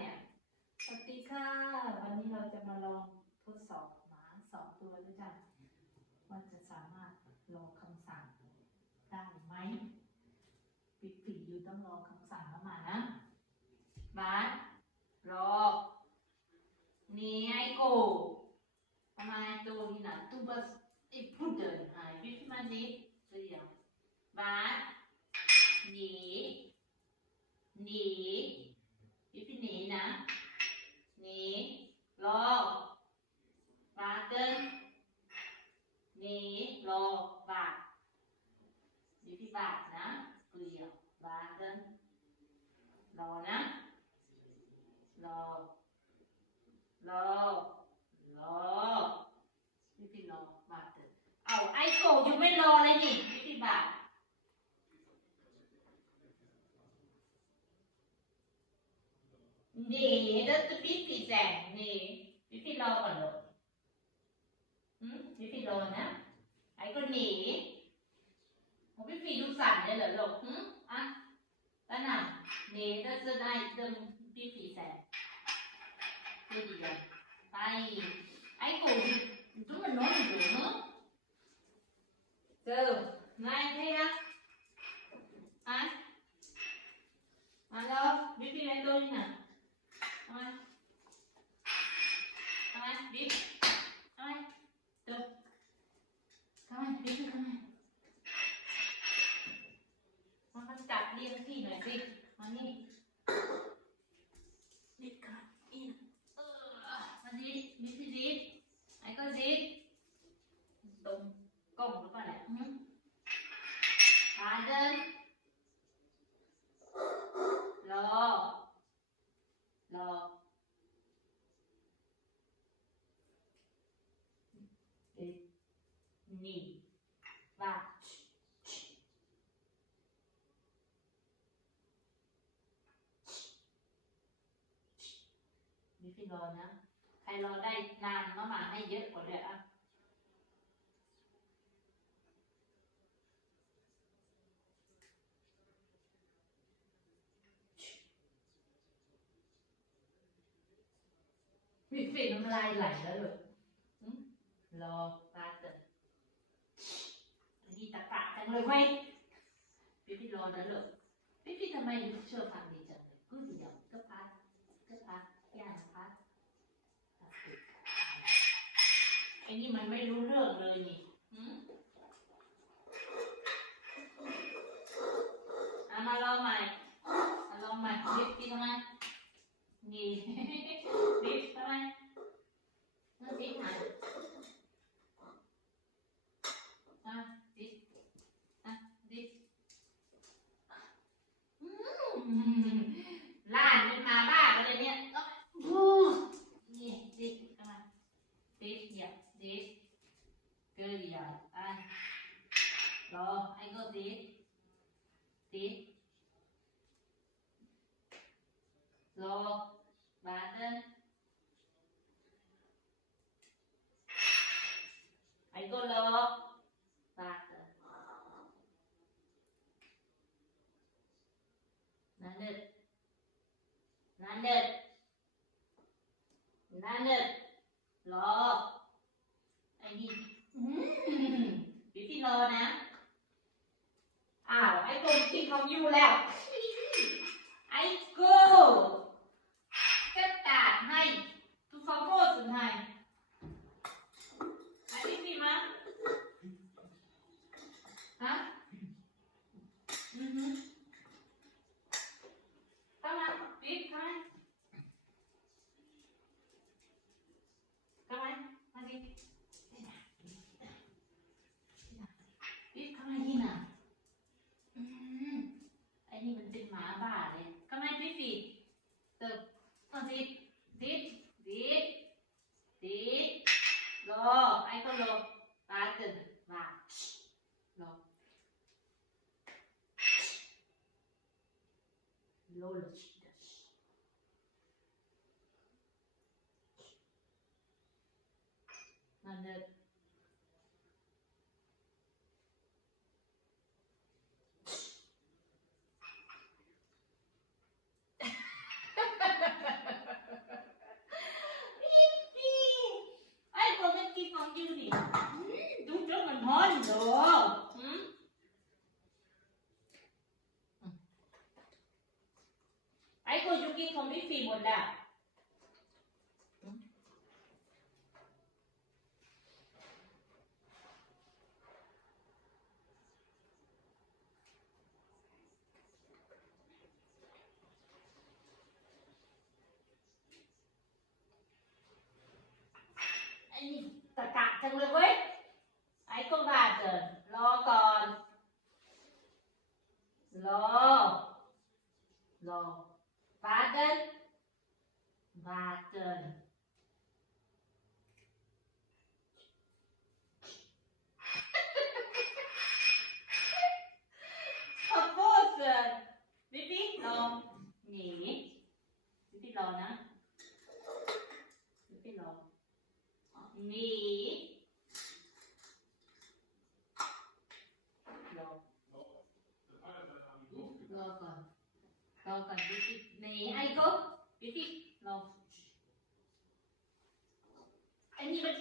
เนี่ยสวัสดีค่ะวันนี้เราจะมาลองทดสอบหมา2 ตัวด้วยกันว่าจะสามารถรอคำสั่งได้ไหมปิดฝีอยู่ต้องรอคำสั่งแล้วมานะบาสรอนี่ไอโก้ทำไมตัวนี้นะตัวบัสไอพูดเดินหายวิฟมันดิเสียงบาสหนีวิฟหนีนะหนีรอบาสเดินหนีรอบาสวิฟบาสนะเกลียวบาสเดินรอนะรอวิฟรอบาสเดินเอาไอโก้ยังไม่รอเลยนี่วิฟบาสนี่เดี๋ยวจะพี่สีแสงนี่พี่รอก่อนลูกพี่รอนะไอ้ก็หนีของพี่ดูสั่นเลยเหรอลูกอ่ะตั้งหน่ะนี่จะได้เดิมพี่แสงดูดีเลยไปไอ้กูchúng mình nói một chuyện nữa từ ngay thế á anh alo biết lên tôi đi nè Come on, Bip. Come on. Go. Come on, Bip, come on. มันจับเรียงที่หน่อยสิมานี่ดิดกันอินมาดิดดิดไอ้ก็ดิดตรงกล้องหรือเปล่าเนี่ยมาเดินรอนี่ว่ามีพี่รอนะใครรอได้นานก็มาให้เยอะกว่าเลยอ่ะมีฝีน้ำลายไหลแล้วลูกรอตาเติมอันนี้ตะกะจังเลยเว้ยพี่รอนะลูกพี่ทำไมเชื่อฟังดีจังเลยกูเดี๋ยวก็พัดย่าพัดไอ้นี่มันไม่รู้เรื่องเลยนี่มาลองใหม่พี่ทำไมนี่พี่ทำไมนั่นพี่ไหนดิล้านมันมาบ้าอะไรเนี่ยนี่ดิทำไมดิอย่าดิเกลียดรอไอ้ก็ดิรอบาเดินไอ้ก็รอบาเดินนั่นเด็ดรอไอ้นี่พี่รอนะอ้าวไอ้ตัวกินของยูแล้วไอ้กูก็ตัดให้ทุกคนโพสต์ให้ไอ้พี่มั้งฮะทำไมปิ๊กทำไมมาดิปิ๊กทำไมที่น่ะไอ้นี่มันเป็นหมาบ้าเลยทำไมปิ๊ก ไอ้กูยูกินของพี่ฟีหมดแล้วไอ้นี่ตะกะจังเลยเว้ยไอ้ก็ว่าเกินรอก่อนรอwarten warten ขอโทษเกินพี่รอหนีพี่รอนะพี่รอหนีรอก่อนพี่หนีไอ้ก็พี่รอไอ้นี่มัน